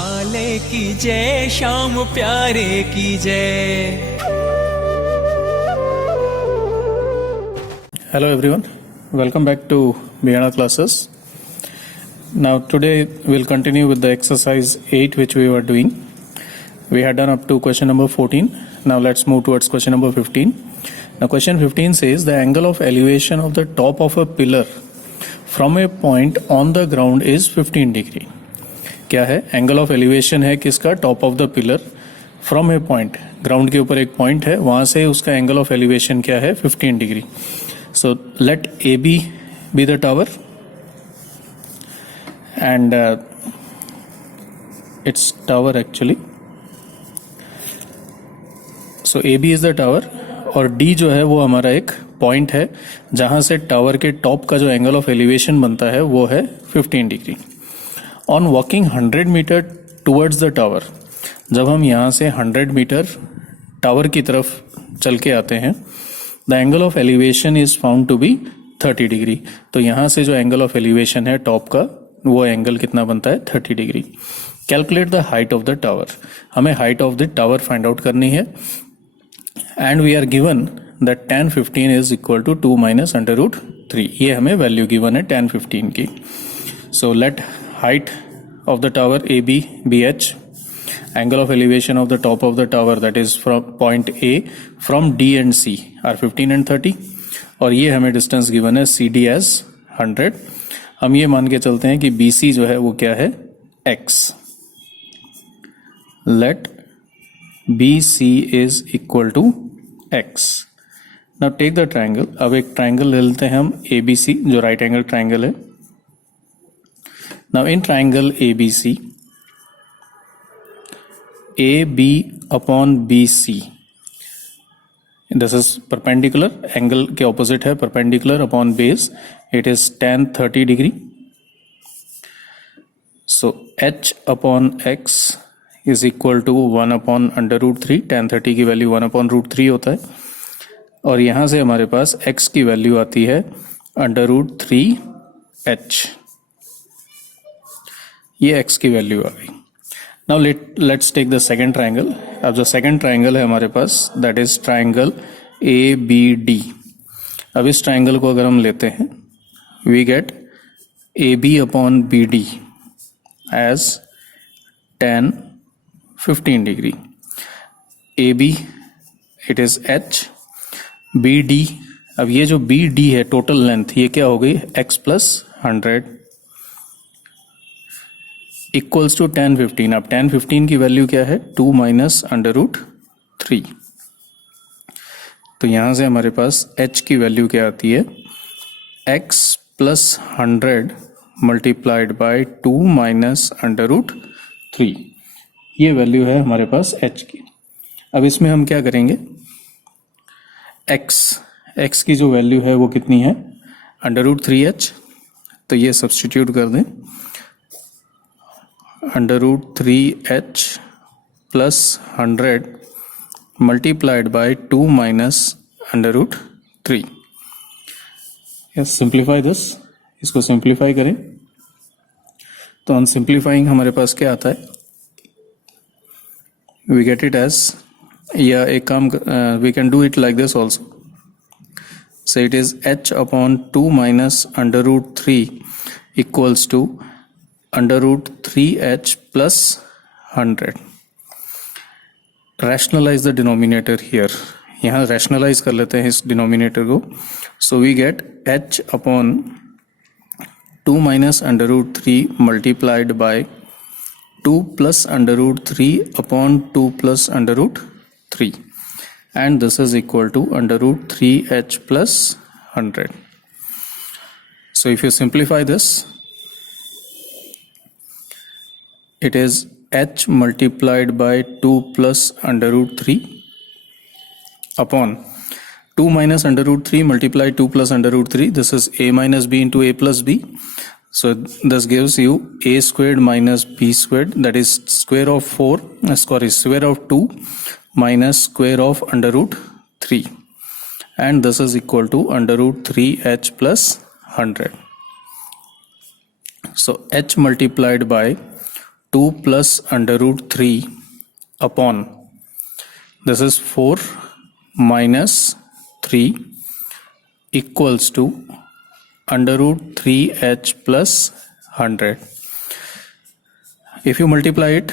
वाले की जय, श्याम प्यारे की जय। Hello everyone, welcome back to Biyana classes. Now today we'll continue with the exercise 8 which we were doing. We had done up to question number 14. Now let's move towards question number 15. Now question 15 says the angle of elevation of the top of a pillar from a point on the ground is 15 degree. क्या है? Angle of elevation है किसका? Top of the pillar from A point, ground के ऊपर एक point है, वहां से उसका एंगल ऑफ एलिवेशन क्या है? 15 degree. So let AB be the tower and its tower actually. So AB is the tower और D जो है वो हमारा एक पॉइंट है जहां से टावर के टॉप का जो एंगल ऑफ एलिवेशन बनता है वो है 15 degree. On walking 100 meter towards the tower, जब हम यहाँ से 100 मीटर टावर की तरफ चल के आते हैं, the angle of elevation is found to be 30 degree. तो यहाँ से जो एंगल ऑफ एलिवेशन है टॉप का, वो एंगल कितना बनता है? 30 degree. Calculate the height of the tower. हमें height of the tower find out करनी है and we are given that tan 15 is equal to 2 minus under root 3. ये हमें वैल्यू गिवन है tan 15 की. So let height of the tower AB be h, angle of elevation of the top of the tower that is from point A from D and C are 15 and 30 और ये हमें distance given है CD as 100. हम ये मान के चलते हैं कि BC जो है वो क्या है? X. Let BC is equal to X. Now take the triangle. अब एक triangle ले लेते हैं हम ABC जो right angle triangle है. Now in triangle ABC, AB upon BC, this is perpendicular, angle के opposite है perpendicular upon base, it is tan 30 degree. So H upon X is equal to 1 upon under root 3. tan 30 की value 1 upon root 3 होता है और यहाँ से हमारे पास X की वैल्यू आती है under root 3H. ये x की वैल्यू आ गई. Now let's take the second triangle. अब जो सेकेंड ट्राइंगल है हमारे पास दैट इज ट्राइंगल ABD. अब इस ट्राइंगल को अगर हम लेते हैं we get AB upon BD as tan 15 degree. AB it is H, BD, अब ये जो BD है टोटल लेंथ ये क्या हो गई? x plus 100 equals to tan 15. अब tan 15 की वैल्यू क्या है? 2 माइनस अंडर रूट 3. तो यहां से हमारे पास h की वैल्यू क्या आती है? x plus 100 multiplied by 2 minus under root 3. ये वैल्यू है हमारे पास h की. अब इसमें हम क्या करेंगे? x की जो वैल्यू है वो कितनी है? Under root 3h. तो ये सब्सटीट्यूट कर दें. Under root 3h plus 100 multiplied by 2 minus under root 3. Yes, simplify this. इसको सिंप्लीफाई करें तो ऑन सिंप्लीफाइंग हमारे पास क्या आता है? वी गेट इट एज, या एक काम we can do it like this also. So it is h upon 2 minus under root 3 equals to under root 3h plus 100. Rationalise the denominator here. यहाँ rationalise कर लेते हैं इस डिनोमिनेटर को. So we get h upon 2 minus under root 3 multiplied by 2 plus under root 3 upon 2 plus under root 3 and this is equal to under root 3h plus 100. So if you simplify this, it is h multiplied by 2 plus under root 3 upon 2 minus under root 3 multiply 2 plus under root 3. This is a minus b into a plus b. So this gives you a squared minus b squared, that is square of 4, square of 2 minus square of under root 3, and this is equal to under root 3h plus 100. So h multiplied by 2 plus under root 3 upon, this is 4 minus 3 equals to under root 3h plus 100. If you multiply it,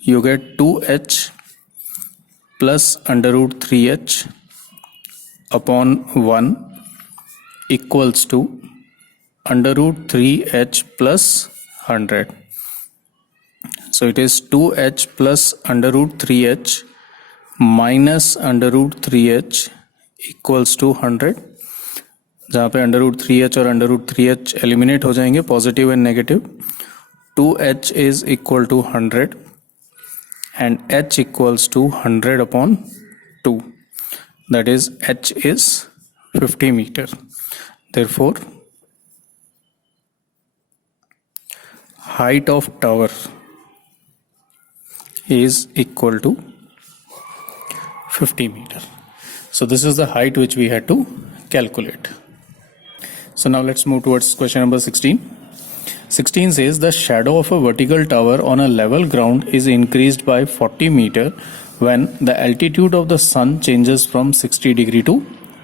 you get 2h plus under root 3h upon 1 equals to under root 3h plus 100. So it is 2h plus under root 3h minus under root 3h equals to 100, जहाँ पे under root 3h और under root 3h eliminate हो जाएंगे, positive and negative. 2h is equal to 100 and h equals to 100 upon 2, that is h is 50 meter. Therefore height of tower is equal to 50 meter. So this is the height which we had to calculate. So now let's move towards question number 16. 16 says the shadow of a vertical tower on a level ground is increased by 40 meter when the altitude of the sun changes from 60 degree to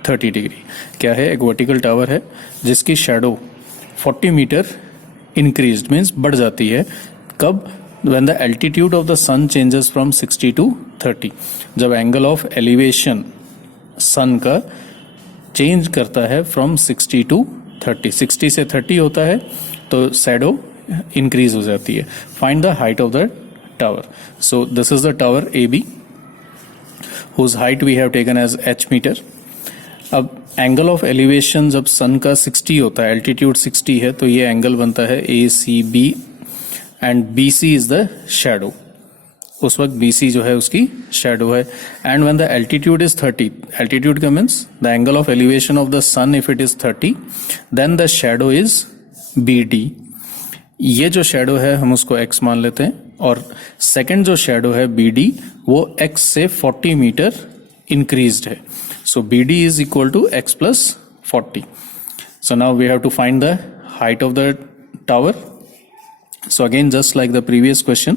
30 degree. क्या है, एक vertical tower है जिसकी shadow 40 metre increased means बढ़ जाती है. कब? when the altitude of the sun changes from 60 to 30, जब एंगल ऑफ एलिवेशन सन का चेंज करता है फ्रॉम 60 टू 30. 60 से 30 होता है तो शैडो इंक्रीज हो जाती है. Find the height of the tower. So this is the tower AB whose height we have taken as h metre. अब एंगल ऑफ एलिवेशन जब सन का 60 होता है, एल्टीट्यूड 60 है, तो ये एंगल बनता है ACB and BC is the shadow. उस वक्त BC जो है उसकी शैडो है. And when the altitude is 30, altitude का means the angle of elevation of the sun if it is 30, then the shadow is BD. ये जो शैडो है हम उसको x मान लेते हैं, और सेकंड जो शैडो है BD वो x से 40 मीटर इंक्रीज्ड है. So BD is equal to x plus 40. So now we have to find the height of the tower. So again just like the previous question,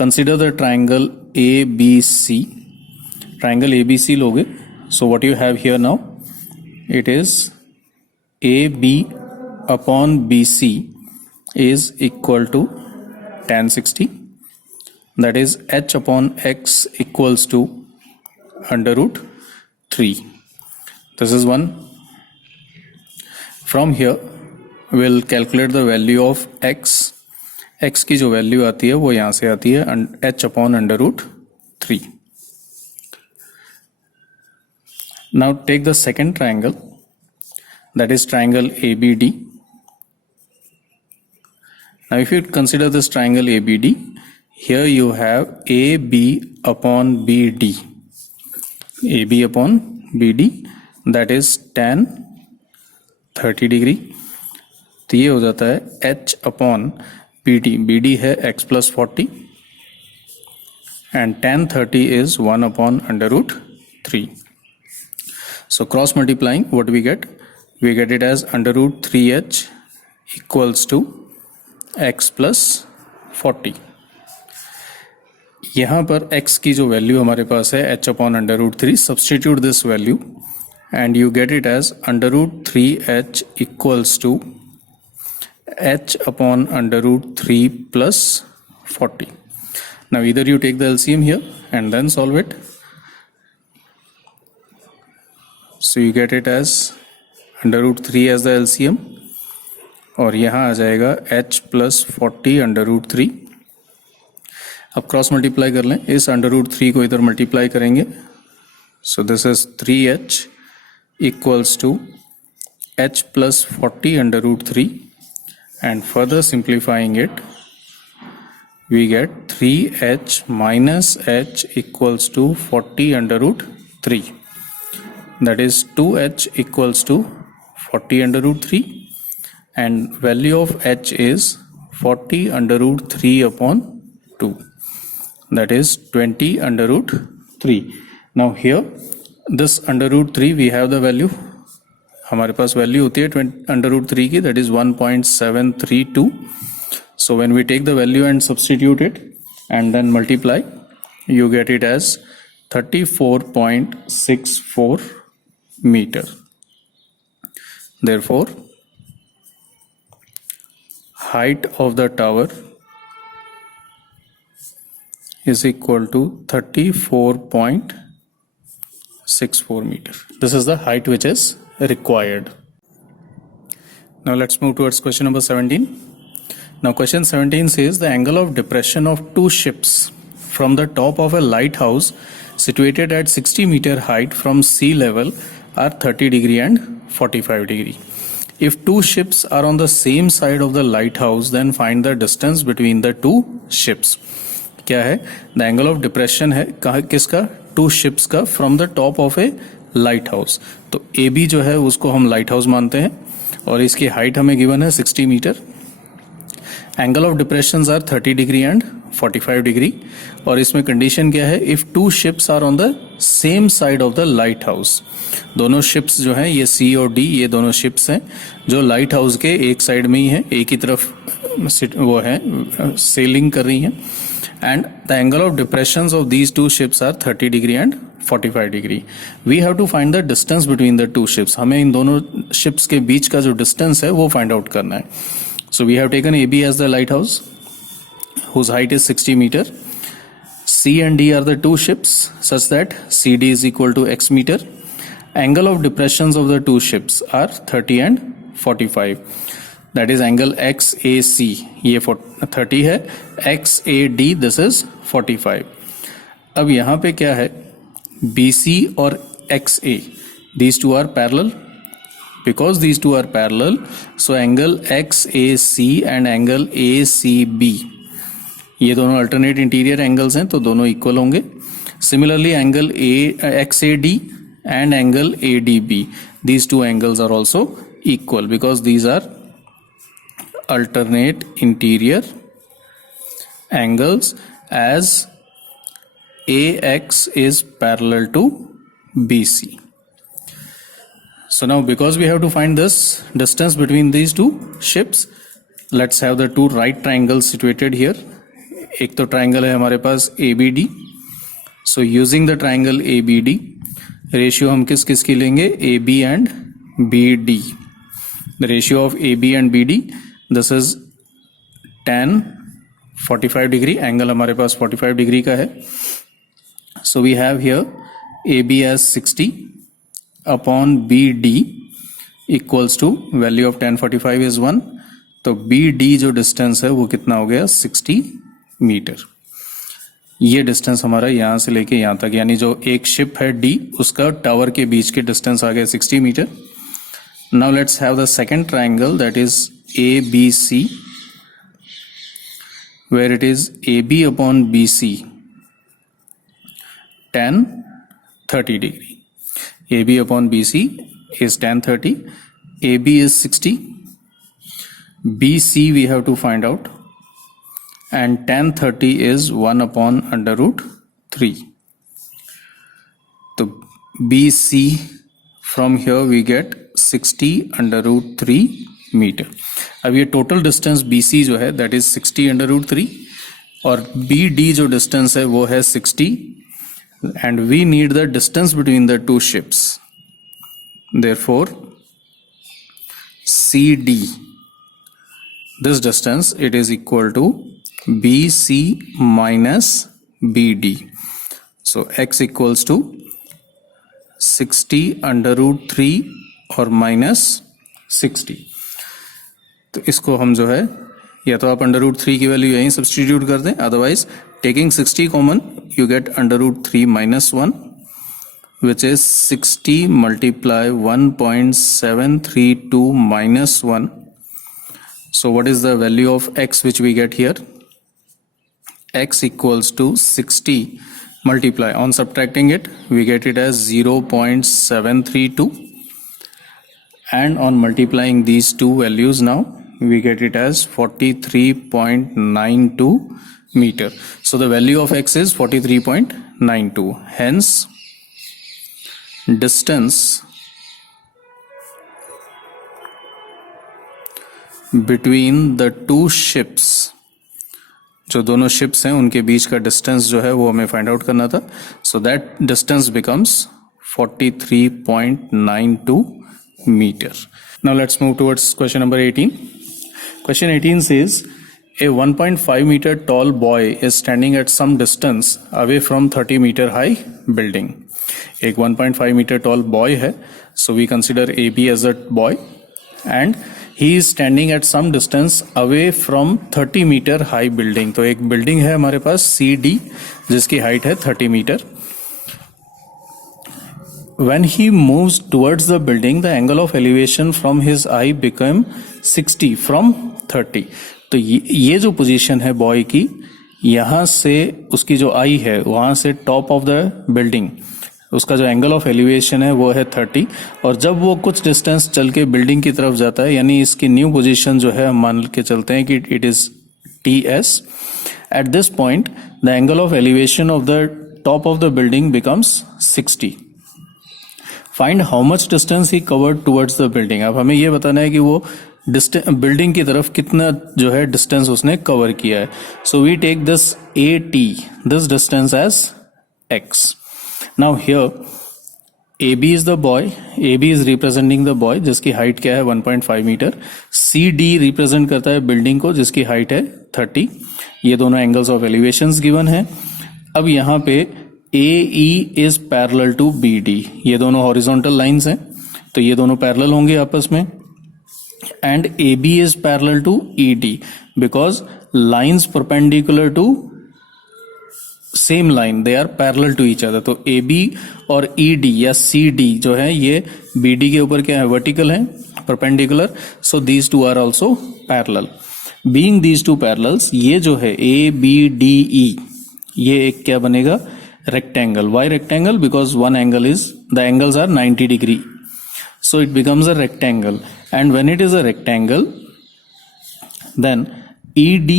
consider the triangle ABC. Triangle ABC लोगे. So what you have here now, it is AB upon BC is equal to tan 60. That is h upon x equals to under root 3. This is one. From here we'll calculate the value of x. x की जो value आती है वो यहां से आती है h upon under root 3. Now take the second triangle, that is triangle ABD. Now if you consider this triangle ABD, here you have AB upon BD. AB upon BD that is tan 30 degree. तो ये हो जाता है h अपॉन BD. BD है x plus 40 and tan 30 is 1 upon under root 3. So cross multiplying, what we get? We get it as under root 3h equals to x plus 40. यहाँ पर x की जो वैल्यू हमारे पास है h upon under root 3, substitute this value and you get it as under root 3h equals to h upon under root 3 plus 40. Now either you take the LCM here and then solve it. So you get it as under root 3 as the LCM, और यहाँ आ जाएगा h plus 40 under root 3. अब cross multiply कर लें, इस under root 3 को इधर multiply करेंगे. So this is 3h equals to h plus 40 under root 3. And further simplifying it, we get 3h minus h equals to 40 under root 3. That is 2h equals to 40 under root 3, and value of h is 40 under root 3 upon 2. That is 20 under root 3. Now here this under root 3 we have the value. हमारे पास value होती है under root 3 की, that is 1.732. So when we take the value and substitute it and then multiply, you get it as 34.64 meter. Therefore, height of the tower is equal to 34.64 meter. This is the height which is required. Now let's move towards question number 17. Now question 17 says the angle of depression of two ships from the top of a lighthouse situated at 60 meter height from sea level are 30 degree and 45 degree. If two ships are on the same side of the lighthouse, then find the distance between the two ships. क्या है? The angle of depression है किसका? Two ships का from the top of a lighthouse. तो AB जो है उसको हम lighthouse मानते हैं और इसकी height हमें given है 60 metre. Angle of depressions are 30 degree and 45 degree. और इसमें कंडीशन क्या है? If two ships are on the same side of the lighthouse. दोनों शिप्स जो हैं ये C और D, ये दोनों शिप्स हैं जो लाइट हाउस के एक साइड में ही है, एक ही तरफ वो है सेलिंग कर रही हैं. And the angle of depressions of these two ships are 30 degree and 45 degree. We have to find the distance between the two ships. हमें इन दोनों शिप्स के बीच का जो डिस्टेंस है वो फाइंड आउट करना है. So we have taken AB as the lighthouse whose height is 60 meter. C and D are the two ships such that CD is equal to x meter. Angle of depressions of the two ships are 30 and 45. That is angle XAC. ये 30 है. XAD this is 45. अब यहाँ पे क्या है? BC और XA. These two are parallel. Because these two are parallel, so angle XAC and angle ACB. ये दोनों अल्टरनेट इंटीरियर एंगल्स हैं तो दोनों इक्वल होंगे. Similarly angle XAD and angle ADB, these two angles are also equal because these are alternate interior angles as AX is parallel to BC. So now because we have to find this distance between these two ships, let's have the two right triangles situated here. एक तो triangle है हमारे पास ABD. So using the triangle ABD, ratio हम किस किस की लेंगे? AB and BD. The ratio of AB and BD, this is tan 45 degree. Angle हमारे पास 45 डिग्री का है. So we have here AB as 60 upon BD equals to value of tan 45 is 1. तो BD जो डिस्टेंस है वो कितना हो गया? 60 मीटर. ये डिस्टेंस हमारा यहां से लेके यहां तक, यानी जो एक शिप है D उसका टावर के बीच के डिस्टेंस आ गया 60 metre. Now let's have the second triangle that is ABC, where it is AB upon BC tan 30 degree. AB upon BC is tan 30. AB is 60. BC we have to find out. And tan 30 is 1 upon under root 3. So BC from here we get 60 under root 3 meter. अब ये total distance BC जो है that is 60 under root 3 और BD जो distance है वो है 60 and we need the distance between the two ships. Therefore CD, this distance, it is equal to BC minus BD. So x equals to 60 under root 3 और minus 60. तो इसको हम जो है या तो आप अंडर रूट 3 की वैल्यू यहीं सब्सटीट्यूट कर दें, otherwise taking 60 common you get under root 3 minus 1 which is 60 multiply 1.732 minus 1. So what is the value of x which we get here? X equals to 60 multiply, on subtracting it we get it as 0.732 and on multiplying these two values now we get it as 43.92 meter. So the value of x is 43.92. Hence distance between the two ships, जो दोनों ships हैं उनके बीच का distance जो है वो हमें find out करना था. So that distance becomes 43.92 metre. Now let's move towards question number 18. Question 18 says a 1.5 meter tall boy is standing at some distance away from 30 meter high building. एक 1.5 meter tall boy है, so we consider AB as a boy, and he is standing at some distance away from 30 meter high building. तो एक building है हमारे पास CD जिसकी height है 30 metre. When he moves towards the building, the angle of elevation from his eye became 60 from 30. तो ये जो position है बॉय की, यहाँ से उसकी जो आई है वहाँ से टॉप ऑफ द बिल्डिंग उसका जो एंगल ऑफ एलिवेशन है वो है 30. और जब वो कुछ डिस्टेंस चल के बिल्डिंग की तरफ जाता है, यानी इसकी न्यू पोजीशन जो है हम मान के चलते हैं कि it is TS. At this point the angle of elevation of the top of the building becomes 60. Find how much distance he covered towards the building. अब हमें ये बताना है कि वो बिल्डिंग की तरफ कितना जो है डिस्टेंस उसने कवर किया है. So we take this AT, this distance as x. Now here AB is the boy, AB is representing the boy जिसकी हाइट क्या है 1.5 मीटर. CD रिप्रेजेंट करता है बिल्डिंग को जिसकी हाइट है 30. ये दोनों एंगल्स ऑफ एलिवेशंस गिवन है. अब यहाँ पे AE is parallel to BD. ये दोनों हॉरिजॉन्टल लाइंस हैं तो ये दोनों पैरेलल होंगे आपस में. And AB is parallel to ED because lines perpendicular to same line, they are parallel to each other. तो AB और ED या CD जो है ये BD के ऊपर क्या है, वर्टिकल है, perpendicular. So these two are also parallel. Being these two parallels, ये जो है ABDE ये एक क्या बनेगा, rectangle. Why rectangle? Because one angle is, the angles are 90 degree. So it becomes a rectangle. And when it is a rectangle, then ED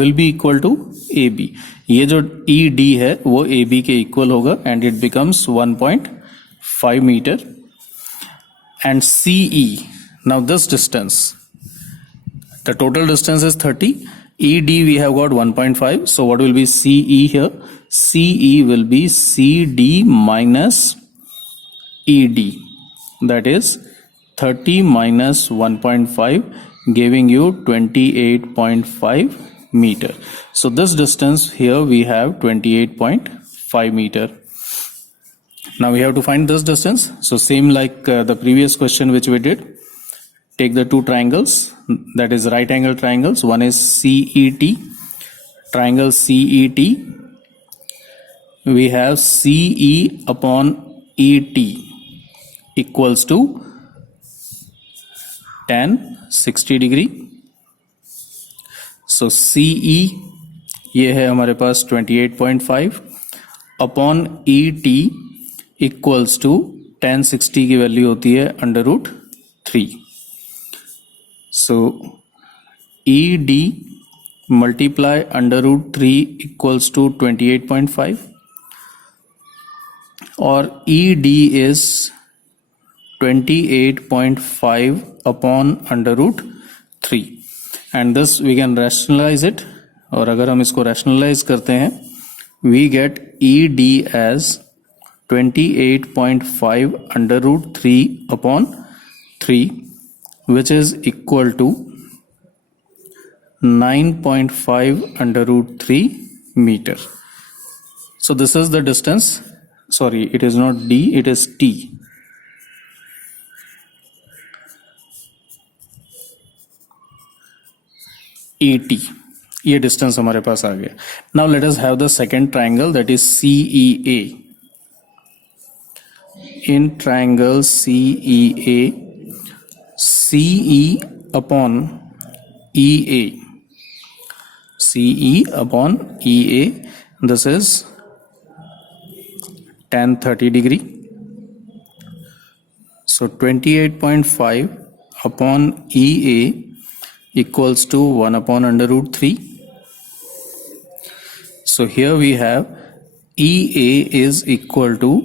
will be equal to AB. ये जो ED है वो AB के equal होगा and it becomes 1.5 meter. And CE, now this distance, the total distance is 30. ED we have got 1.5. So what will be CE here? CE will be CD minus ED. That is 30 minus 1.5 giving you 28.5 meter. So this distance here we have 28.5 meter. Now we have to find this distance. So same like the previous question which we did. Take the two triangles, that is right angle triangles. One is CET, triangle CET. We have CE upon ET equals to tan 60 degree. So CE ये है हमारे पास 28.5 upon ET equals to tan 60 की value होती है √3. So ED multiply √3 equals to 28.5 or ED is 28.5 upon √3 and this we can rationalize it. और अगर हम इसको rationalize करते हैं we get ED as 28.5 √3 upon 3 which is equal to 9.5 √3 meter. So this is the distance. Sorry, it is not D, it is T. ET. ये distance हमारे पास आ गया. Now let us have the second triangle, that is CEA. In triangle CEA, CE upon EA, CE upon EA, this is tan 30 degree. So 28.5 upon EA equals to 1 upon √3. So here we have EA is equal to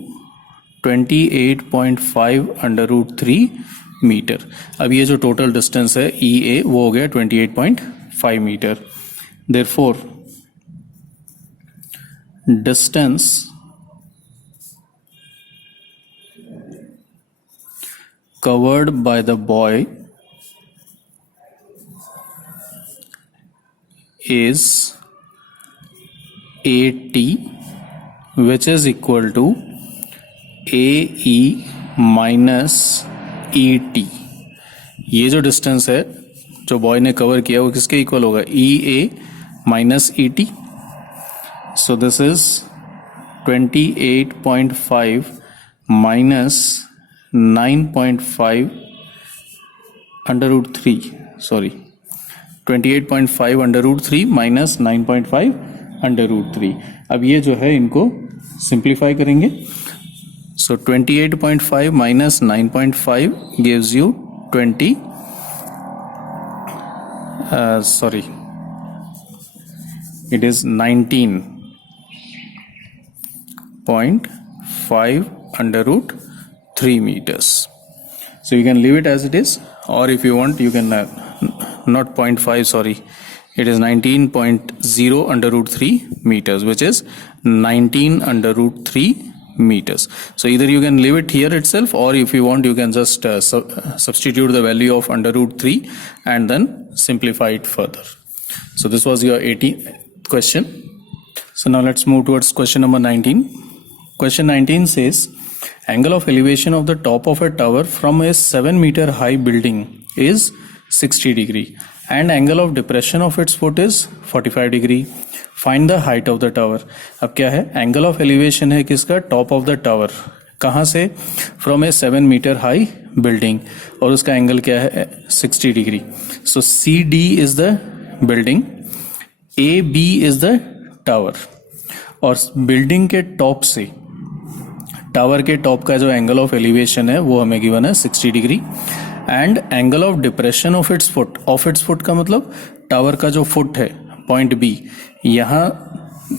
28.5 √3 metre. अब ये जो total distance है ई ए वो हो गया 28.5 metre. Therefore distance covered by the boy is AT, which is equal to AE minus ET। ये जो distance है जो बॉय ने कवर किया वो किसके इक्वल होगा? EA minus ET। So this is 28.5 minus 9.5 under root 3, sorry 28.5 under root 3 minus 9.5 under root 3। अब ये जो है इनको सिंप्लीफाई करेंगे। So 28.5 minus 9.5 gives you 20, sorry it is 19.5 under root 3 meters. So you can leave it as it is, or if you want you can not 0.5, sorry, it is 19.0 under root 3 meters, which is 19 under root 3 meters. So either you can leave it here itself, or if you want you can just substitute the value of under root 3 and then simplify it further. So this was your 18th question. So now let's move towards question number 19. Question 19 says angle of elevation of the top of a tower from a 7-meter high building is 60 degree and angle of depression of its foot is 45 degree. Find the height of the tower. अब क्या है? angle of elevation है किसका? top of the tower. कहाँ से? from a 7-meter high building, और उसका angle क्या है? 60 degree. So CD is the building, AB is the tower, और बिल्डिंग के टॉप से टावर के टॉप का जो एंगल ऑफ एलिवेशन है वो हमें गिवन है 60 degree, and angle of depression of its foot, of its foot का मतलब टावर का जो फुट है पॉइंट बी, यहाँ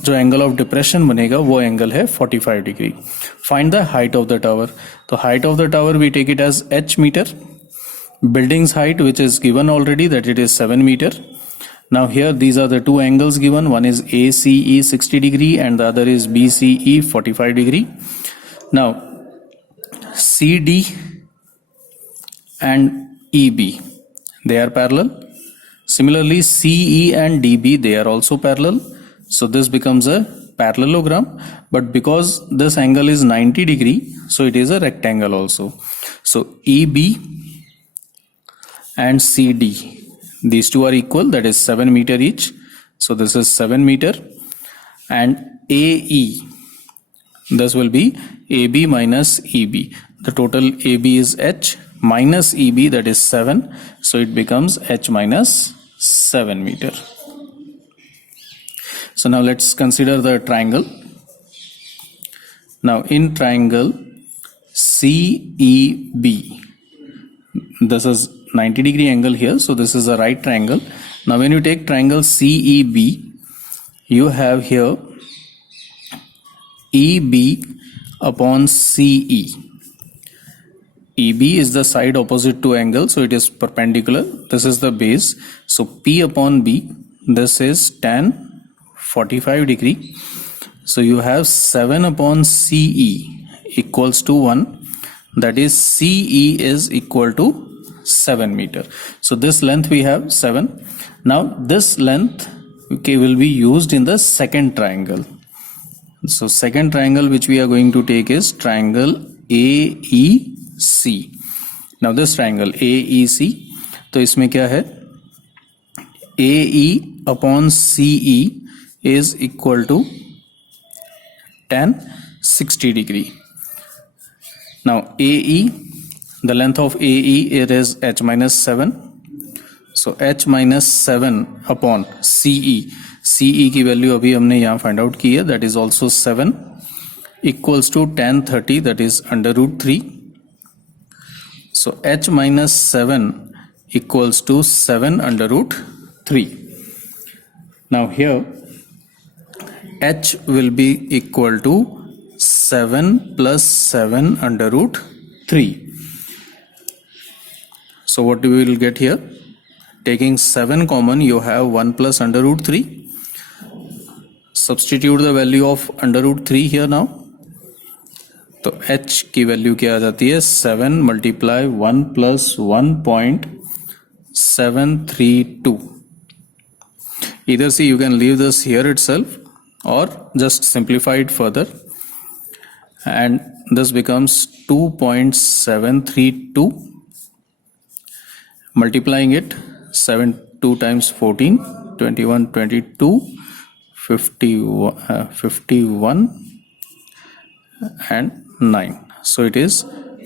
जो एंगल ऑफ डिप्रेशन बनेगा वो एंगल है 45 degree. Find the height of the tower. तो height of the tower we take it as h metre, building's height which is given already that it is 7 meter. Now here these are the two angles given, one is ACE 60 degree and the other is BCE 45 degree. Now CD and EB, they are parallel. Similarly CE and DB, they are also parallel. So this becomes a parallelogram, but because this angle is 90 degree, so it is a rectangle also. So EB and CD, these two are equal, that is 7 meter each. So this is 7 meter, and AE, this will be AB minus EB. The total AB is H minus EB, that is 7. So it becomes H minus 7 meter. So now let's consider the triangle. Now in triangle CEB, this is 90 degree angle here, so this is a right triangle. Now when you take triangle CEB, you have here EB upon CE. EB is the side opposite to angle, so it is perpendicular. This is the base, so P upon B, this is tan 45 degree. So you have 7 upon CE equals to 1, that is CE is equal to 7 meter. So this length we have 7. Now this length will be used in the second triangle. So second triangle which we are going to take is triangle AEC. Now this triangle AEC, तो इसमें क्या है? AE upon CE is equal to tan 60 degree. Now AE, the length of AE, it is H minus 7. So H minus 7 upon CE. CE की value अभी हमने यहाँ find out की है, that is also 7 equals to tan 30, that is under root 3. So H minus 7 equals to 7 under root 3. Now here H will be equal to 7 plus 7 under root 3. So what we will get here? Taking 7 common, you have 1 plus under root 3. Substitute the value of under root 3 here now. तो h की value क्या आ जाती है? 7 multiply 1 plus 1.732. Either see, you can leave this here itself or just simplify it further, and this becomes 2.732. Multiplying it, 7 2 times 14, 21, 22, 51 and 9. So it is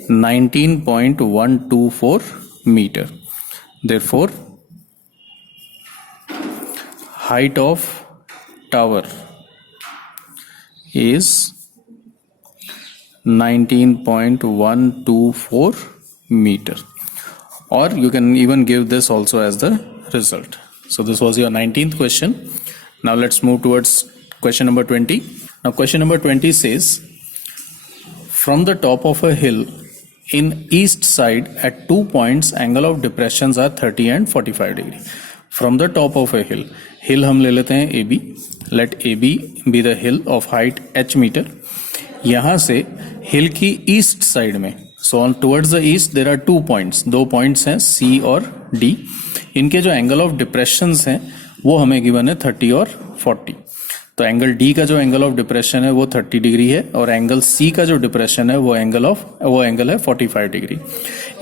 19.124 meter. Therefore, height of tower is 19.124 meter. Or you can even give this also as the result. So this was your 19th question. Now let's move towards question number 20. Now question number 20 says, from the top of a hill in east side at 2 points, angle of depressions are 30 and 45 degree. From the top of a hill, hill हम ले लेते हैं AB. Let AB be the hill of height h meter. यहाँ से हिल की east side में, so on towards the east there are 2 points, 2 points हैं C और D. इनके जो एंगल ऑफ डिप्रेशंस हैं वो हमें गिवन है 30 और 40. तो एंगल D का जो एंगल ऑफ डिप्रेशन है वो 30 डिग्री है और एंगल C का जो डिप्रेशन है वो एंगल है 45 degree.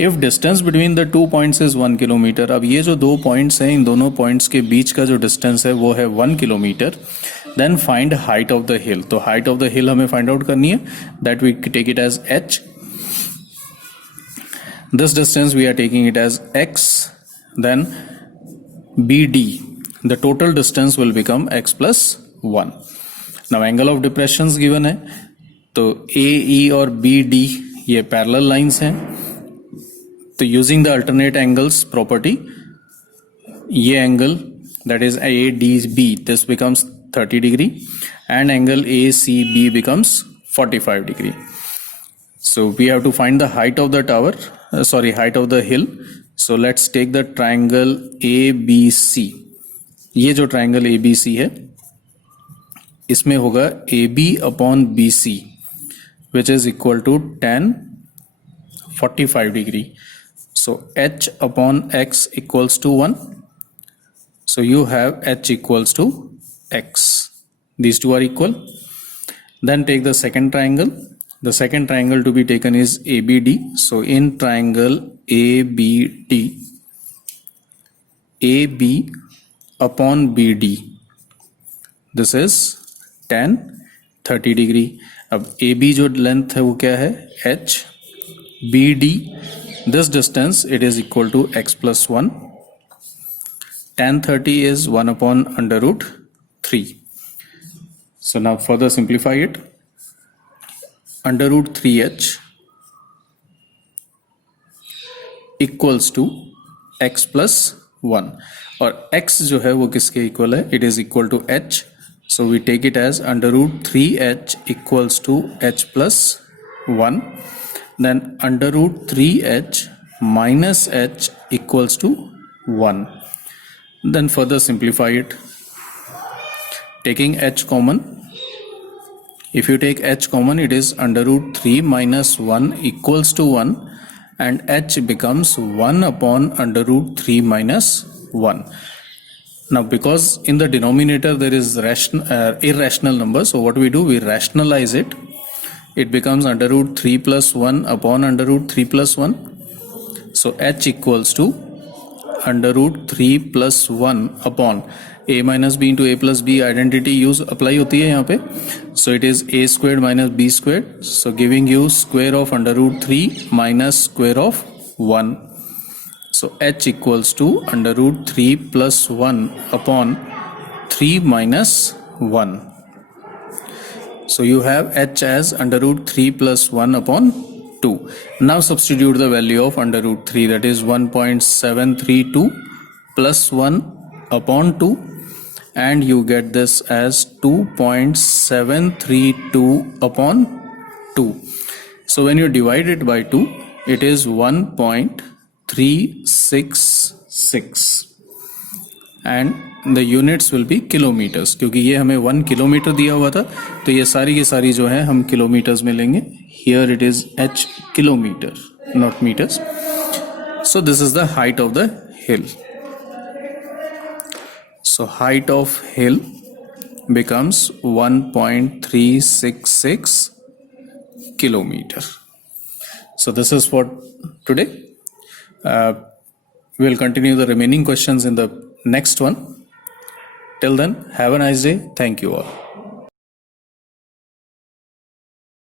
If distance between the 2 points is 1 kilometre. अब ये जो 2 पॉइंट्स हैं, इन दोनों पॉइंट्स के बीच का जो डिस्टेंस है वो है 1 kilometre. Then find height of the hill. तो हाइट ऑफ द हिल हमें फाइंड आउट करनी है. That we take it as h. This distance we are taking it as x. Then BD, the total distance will become x plus 1. Now angle of depressions given है, तो AE और BD ये parallel lines हैं. तो using the alternate angles property, ये angle that is ADB, this becomes 30 degree and angle ACB becomes 45 degree. So we have to find the height of the tower, height of the hill. So let's take the triangle ABC. ये जो triangle ABC है, इसमें होगा AB upon BC which is equal to tan 45 degree. So h upon x equals to 1. So you have h equals to x. These two are equal. Then take the second triangle. The second triangle to be taken is ABD. So in triangle ABD, AB upon BD, this is tan 30 degree. अब AB जो length है वो क्या है? h. BD, this distance, it is equal to x plus 1. Tan 30 is 1 upon under root 3. So now further simplify it. Under root 3h equals to x plus 1. और x जो है वो किसके इक्वल है? It is equal to h. So we take it as under root 3h equals to h plus 1. Then under root 3h minus h equals to 1. Then further simplify it. Taking h common, if you take h common, it is under root 3 minus 1 equals to 1, and h becomes 1 upon under root 3 minus 1. Now because in the denominator there is irrational number, so what we do, we rationalize it. It becomes under root 3 plus 1 upon under root 3 plus 1. So h equals to under root 3 plus 1 upon a minus b into a plus b identity use apply होती है यहाँ पे. So it is a squared minus b squared. So giving you square of under root 3 minus square of 1. So h equals to under root 3 plus 1 upon 3 minus 1. So you have h as under root 3 plus 1 upon 2. Now substitute the value of under root 3, that is 1.732 plus 1 upon 2, and you get this as 2.732 upon 2. So when you divide it by 2, it is 1.732. 1.366 and the units will be kilometres, क्योंकि ये हमें 1 kilometre दिया हुआ था, तो ये सारी की सारी जो है हम किलोमीटर्स में लेंगे. Here it is h kilometre, not metres. So this is the height of the hill. So height of hill becomes 1.366 kilometer. So this is for today. We'll continue the remaining questions in the next one. Till then, have a nice day. Thank you all.